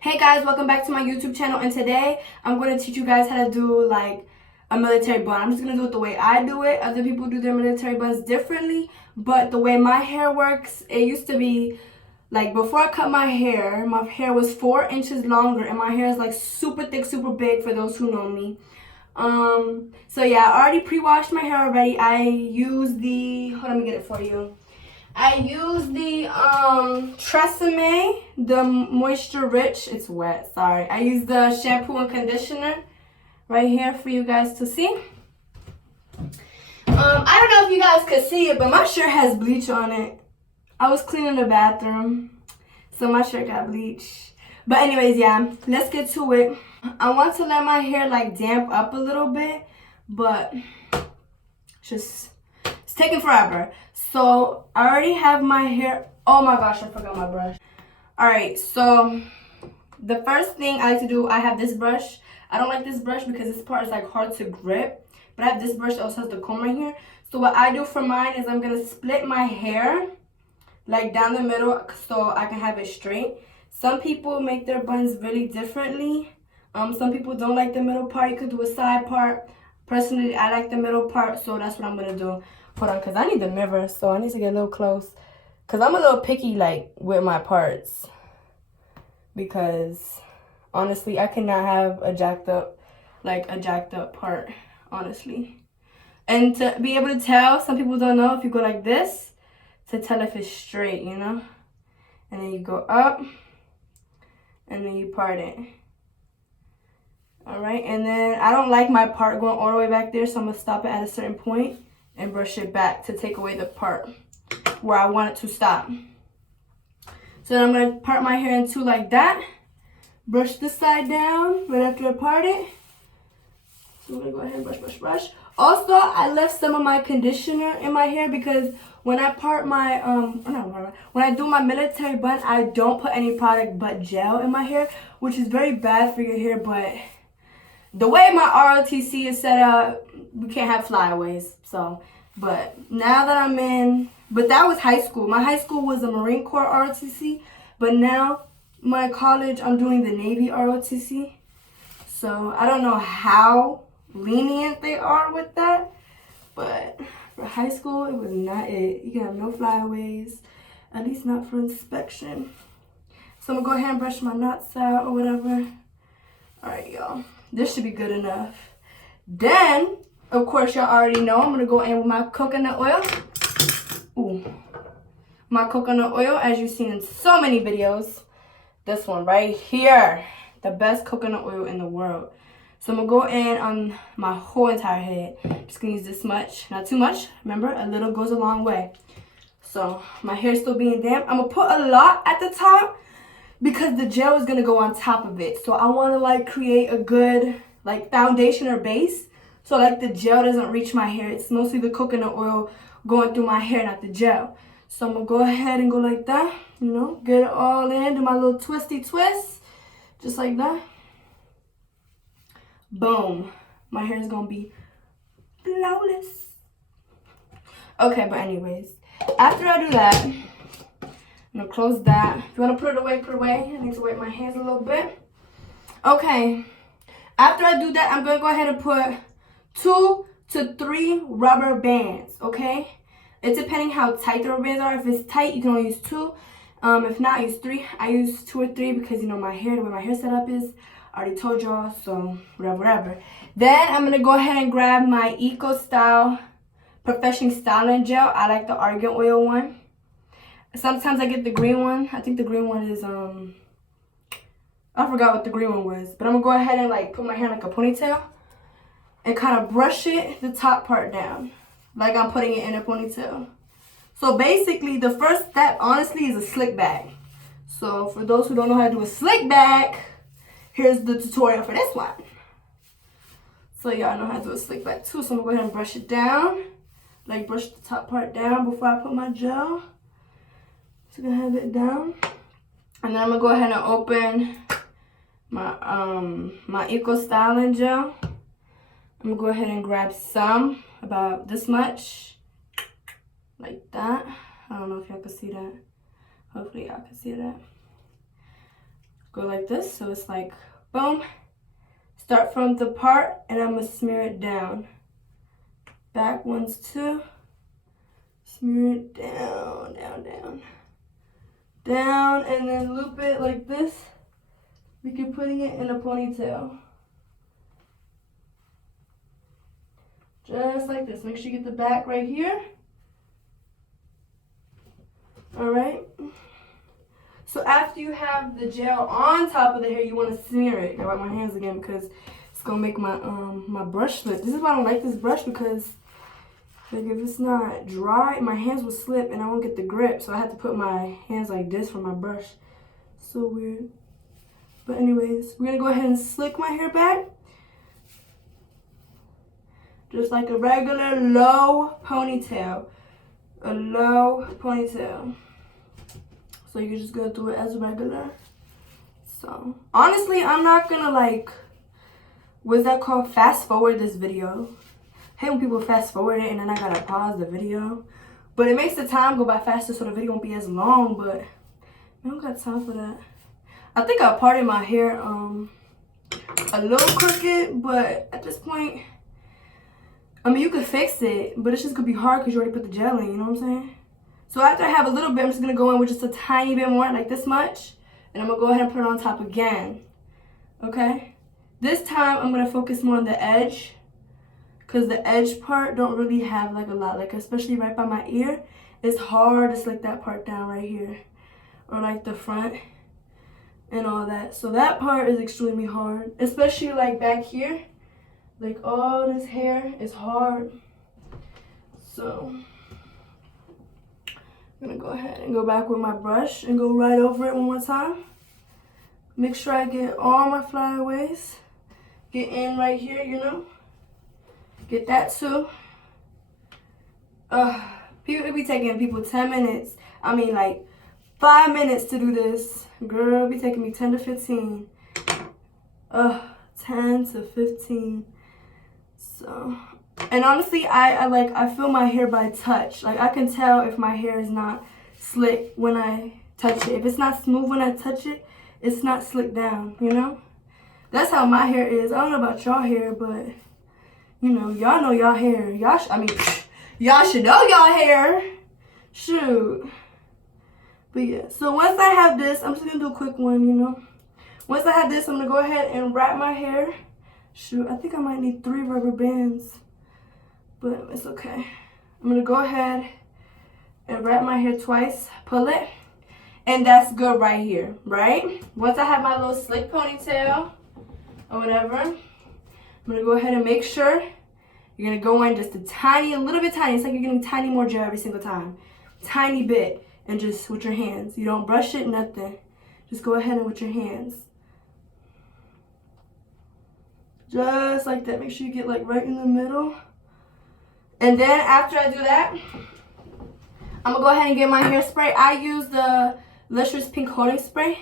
Hey guys, welcome back to my YouTube channel, and today I'm going to teach you guys how to do like a military bun. I'm just going to do it the way I do it. Other people do their military buns differently, but the way my hair works, it used to be like before I cut my hair was 4 inches longer, and my hair is like super thick, super big for those who know me. So yeah, I already pre-washed my hair already. I use the, hold on, let me get it for you. I use the Tresemme, the Moisture Rich. It's wet, sorry. I use the shampoo and conditioner right here for you guys to see. I don't know if you guys could see it, but my shirt has bleach on it. I was cleaning the bathroom, so my shirt got bleach. But anyways, yeah, let's get to it. I want to let my hair like damp up a little bit, but it's taking forever. So I already have my hair. Oh my gosh, I forgot my brush. Alright, so the first thing I like to do, I have this brush. I don't like this brush because this part is like hard to grip. But I have this brush that also has the comb right here. So what I do for mine is I'm going to split my hair like down the middle so I can have it straight. Some people make their buns really differently. Some people don't like the middle part. You could do a side part. Personally, I like the middle part, so that's what I'm going to do. Hold on, because I need the mirror, so I need to get a little close. Because I'm a little picky, like, with my parts. Because, honestly, I cannot have a jacked up part, honestly. And to be able to tell, some people don't know if you go like this, to tell if it's straight, you know? And then you go up, and then you part it. Alright, and then I don't like my part going all the way back there, so I'm going to stop it at a certain point and brush it back to take away the part where I want it to stop. So then I'm going to part my hair in two like that. Brush this side down right after I part it. So I'm going to go ahead and brush. Also, I left some of my conditioner in my hair because when I part my, when I do my military bun, I don't put any product but gel in my hair, which is very bad for your hair, but the way my ROTC is set up, we can't have flyaways. So, but now that I'm in, but that was high school. My high school was a Marine Corps ROTC, but now my college, I'm doing the Navy ROTC. So I don't know how lenient they are with that, but for high school, it was not it. You can have no flyaways, at least not for inspection. So I'm gonna go ahead and brush my knots out or whatever. All right, y'all. This should be good enough. Then, of course, y'all already know I'm going to go in with my coconut oil. Ooh. My coconut oil, as you've seen in so many videos. This one right here. The best coconut oil in the world. So I'm going to go in on my whole entire head. Just going to use this much. Not too much. Remember, a little goes a long way. So my hair's still being damp. I'm going to put a lot at the top, because the gel is going to go on top of it. So I want to like create a good like foundation or base. So like the gel doesn't reach my hair. It's mostly the coconut oil going through my hair, not the gel. So I'm going to go ahead and go like that. You know, get it all in. Do my little twisty twist. Just like that. Boom. My hair is going to be flawless. Okay, but anyways. After I do that, I'm going to close that. If you want to put it away, put it away. I need to wipe my hands a little bit. Okay. After I do that, I'm going to go ahead and put 2 to 3 rubber bands, okay? It's depending how tight the rubber bands are. If it's tight, you can only use 2. If not, use 3. I use 2 or 3 because, you know, my hair, the way my hair setup is, I already told y'all, so whatever. Then I'm going to go ahead and grab my Eco Style Professional Styling Gel. I like the argan oil one. Sometimes I get the green one. I think the green one is, I forgot what the green one was. But I'm going to go ahead and, like, put my hair in, like, a ponytail. And kind of brush it, the top part down. Like I'm putting it in a ponytail. So, basically, the first step, honestly, is a slick back. So, for those who don't know how to do a slick back, here's the tutorial for this one. So, y'all know how to do a slick back, too. So, I'm going to go ahead and brush it down. Like, brush the top part down before I put my gel. So I'm gonna have it down, and then I'm gonna go ahead and open my my Eco Styling Gel. I'm gonna go ahead and grab some, about this much, like that. I don't know if y'all can see that. Hopefully y'all can see that. go like this. So it's like, boom. Start from the part, and I'm gonna smear it down. Back ones too. Smear it down, down, down. Down, and then loop it like this. We can putting it in a ponytail. Just like this. Make sure you get the back right here. Alright. So after you have the gel on top of the hair, you want to smear it. I gotta wipe my hands again because it's gonna make my my brush slip. This is why I don't like this brush, because like if it's not dry, my hands will slip and I won't get the grip. So I have to put my hands like this for my brush. So weird. But anyways, we're gonna go ahead and slick my hair back. Just like a regular low ponytail. A low ponytail. So you're just gonna do it as regular. So honestly, I'm not gonna like, what's that called, fast forward this video. I hate when people fast forward it and then I gotta pause the video. But it makes the time go by faster so the video won't be as long, but I don't got time for that. I think I parted my hair a little crooked, but at this point, I mean, you could fix it, but it's just gonna be hard because you already put the gel in, you know what I'm saying? So after I have a little bit, I'm just gonna go in with just a tiny bit more, like this much, and I'm gonna go ahead and put it on top again, okay? This time, I'm gonna focus more on the edge, because the edge part don't really have like a lot, like especially right by my ear, it's hard to slick that part down right here, or like the front and all that. So that part is extremely hard, especially like back here. Like all this hair is hard. So I'm gonna go ahead and go back with my brush and go right over it one more time. Make sure I get all my flyaways. Get in right here, you know. Get that too. It be taking people 10 minutes. I mean like 5 minutes to do this. Girl, it be taking me 10 to 15. 10 to 15. So, and honestly, I feel my hair by touch. Like I can tell if my hair is not slick when I touch it. If it's not smooth when I touch it, it's not slicked down, you know? That's how my hair is. I don't know about y'all hair, but you know y'all hair. Y'all should know y'all hair. Shoot. But yeah, so once I have this, I'm just gonna do a quick one, you know? Once I have this, I'm gonna go ahead and wrap my hair. Shoot, I think I might need 3 rubber bands, but it's okay. I'm gonna go ahead and wrap my hair twice, pull it, and that's good right here, right? Once I have my little slick ponytail or whatever, I'm gonna go ahead and make sure you're gonna go in just a little bit tiny. It's like you're getting tiny more gel every single time. Tiny bit, and just with your hands. You don't brush it, nothing. Just go ahead and with your hands. Just like that. Make sure you get like right in the middle. And then after I do that, I'm gonna go ahead and get my hairspray. I use the Lustrous Pink Holding Spray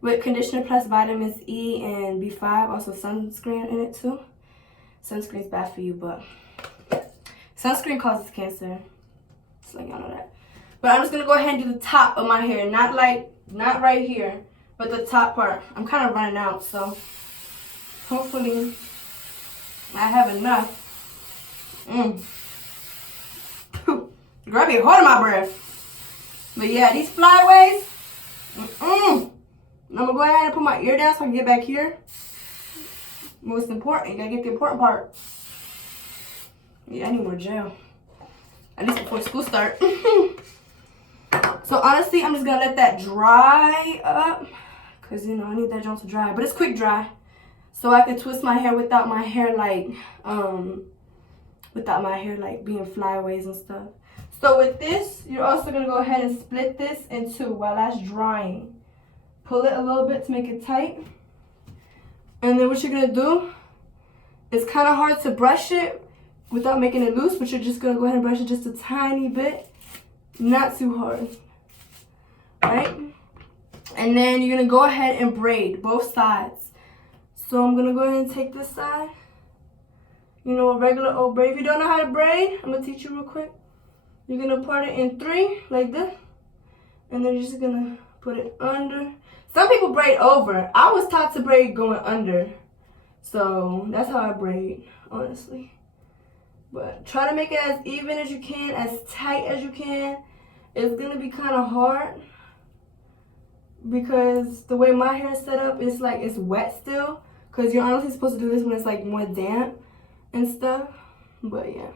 with conditioner plus vitamins E and B5. Also sunscreen in it too. Sunscreen's bad for you, but sunscreen causes cancer. So y'all know that. But I'm just gonna go ahead and do the top of my hair. Not right here, but the top part. I'm kind of running out, so hopefully I have enough. Girl, I be holding my breath. But yeah, these flyaways. I'm gonna go ahead and put my ear down so I can get back here. Most important, you gotta get the important part. Yeah, I need more gel. At least before school start. So honestly, I'm just gonna let that dry up. Cause you know, I need that gel to dry. But it's quick dry. So I can twist my hair without my hair like being flyaways and stuff. So with this, you're also gonna go ahead and split this in two while that's drying. Pull it a little bit to make it tight. And then what you're gonna do, it's kind of hard to brush it without making it loose, but you're just gonna go ahead and brush it just a tiny bit, not too hard, right? And then you're gonna go ahead and braid both sides. So I'm gonna go ahead and take this side, you know, a regular old braid. If you don't know how to braid, I'm gonna teach you real quick. You're gonna part it in 3 like this, and then you're just gonna put it under. Some people braid over. I was taught to braid going under. So that's how I braid, honestly. But try to make it as even as you can, as tight as you can. It's going to be kind of hard because the way my hair is set up, it's like it's wet still. Because you're honestly supposed to do this when it's like more damp and stuff. But yeah.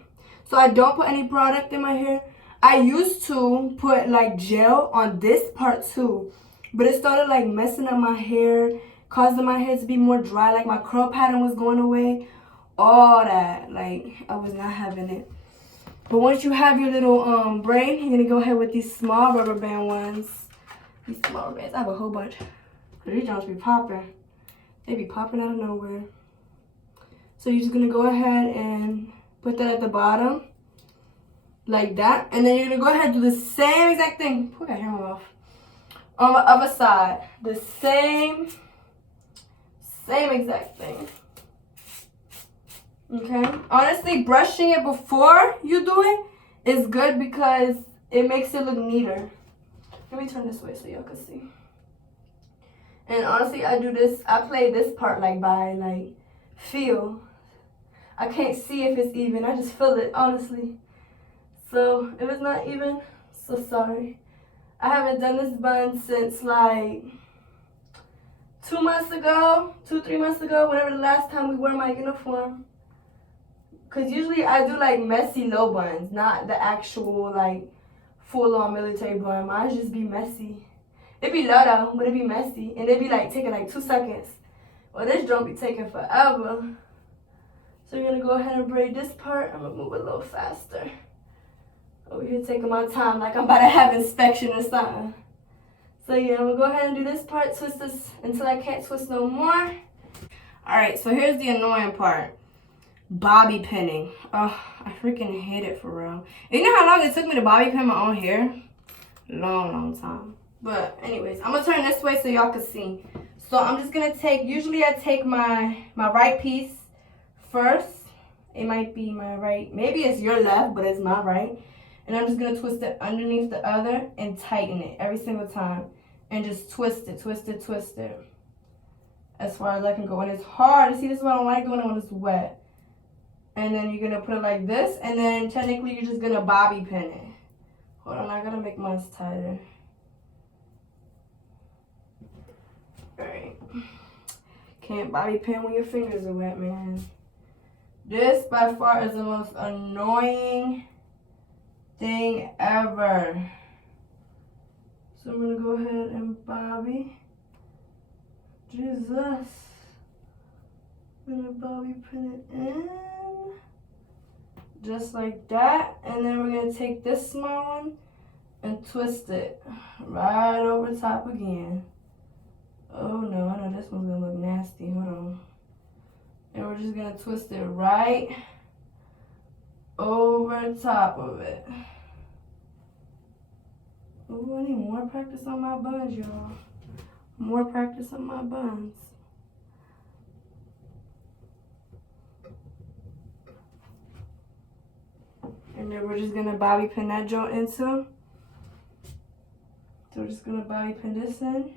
So I don't put any product in my hair. I used to put like gel on this part too. But it started like messing up my hair, causing my hair to be more dry. Like my curl pattern was going away. All that. Like I was not having it. But once you have your little braid, you're going to go ahead with these small rubber band ones. These small rubber bands. I have a whole bunch. These joints be popping. They be popping out of nowhere. So you're just going to go ahead and put that at the bottom. Like that. And then you're going to go ahead and do the same exact thing. Put that hair in my mouth. On the other side. The same exact thing. Okay. Honestly, brushing it before you do it is good because it makes it look neater. Let me turn this way so y'all can see. And honestly, I do this. I play this part like by like feel. I can't see if it's even. I just feel it, honestly. So if it's not even, so sorry. I haven't done this bun since like 2 months ago, 2-3 months ago, whenever the last time we wore my uniform. Because usually I do like messy low buns, not the actual like full-on military bun. Mine just be messy. It be low though, but it be messy. And it be like taking like 2 seconds. Well, this don't be taking forever. So we're going to go ahead and braid this part. I'm going to move a little faster. Over here taking my time like I'm about to have inspection or something. So yeah, I'm going to go ahead and do this part, twist this until I can't twist no more. Alright, so here's the annoying part. Bobby pinning. Oh, I freaking hate it for real. You know how long it took me to bobby pin my own hair? Long time. But anyways, I'm going to turn this way so y'all can see. So I'm just going to take, usually I take my right piece first. It might be my right. Maybe it's your left, but it's my right. And I'm just going to twist it underneath the other and tighten it every single time. And just twist it, twist it, twist it. As far as I can go. And it's hard. See, this is what I don't like doing it when it's wet. And then you're going to put it like this. And then technically you're just going to bobby pin it. Hold on, I got to make mine tighter. Alright. Can't bobby pin when your fingers are wet, man. This by far is the most annoying thing ever. So I'm going to go ahead and bobby. Jesus. I'm going to bobby pin it in. Just like that. And then we're going to take this small one and twist it right over top again. Oh no, I know this one's going to look nasty. Hold on. And we're just going to twist it right over top of it. Oh, I need more practice on my buns, y'all. More practice on my buns. And then we're just going to bobby pin that joint into. So we're just going to bobby pin this in.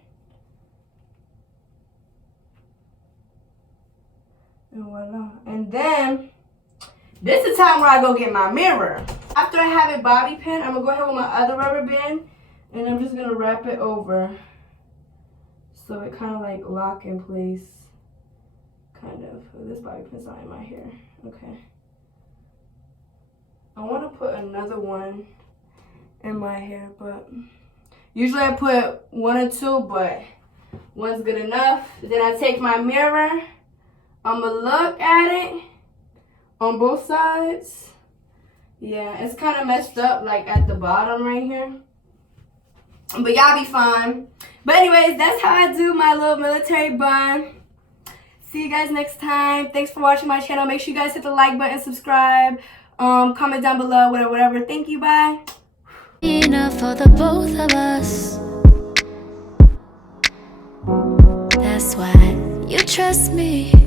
And voila. And then, this is the time where I go get my mirror. After I have it bobby pin, I'm going to go ahead with my other rubber band. And I'm just going to wrap it over. So it kind of like lock in place. Kind of. This bobby pin's not in my hair. Okay. I want to put another one in my hair, but usually I put 1 or 2, but one's good enough. Then I take my mirror. I'm going to look at it on both sides. Yeah, it's kind of messed up like at the bottom right here. But y'all be fine. But anyways, that's how I do my little military bun. See you guys next time. Thanks for watching my channel. Make sure you guys hit the like button, subscribe, comment down below, whatever. Thank you, bye. Enough for the both of us. That's why you trust me.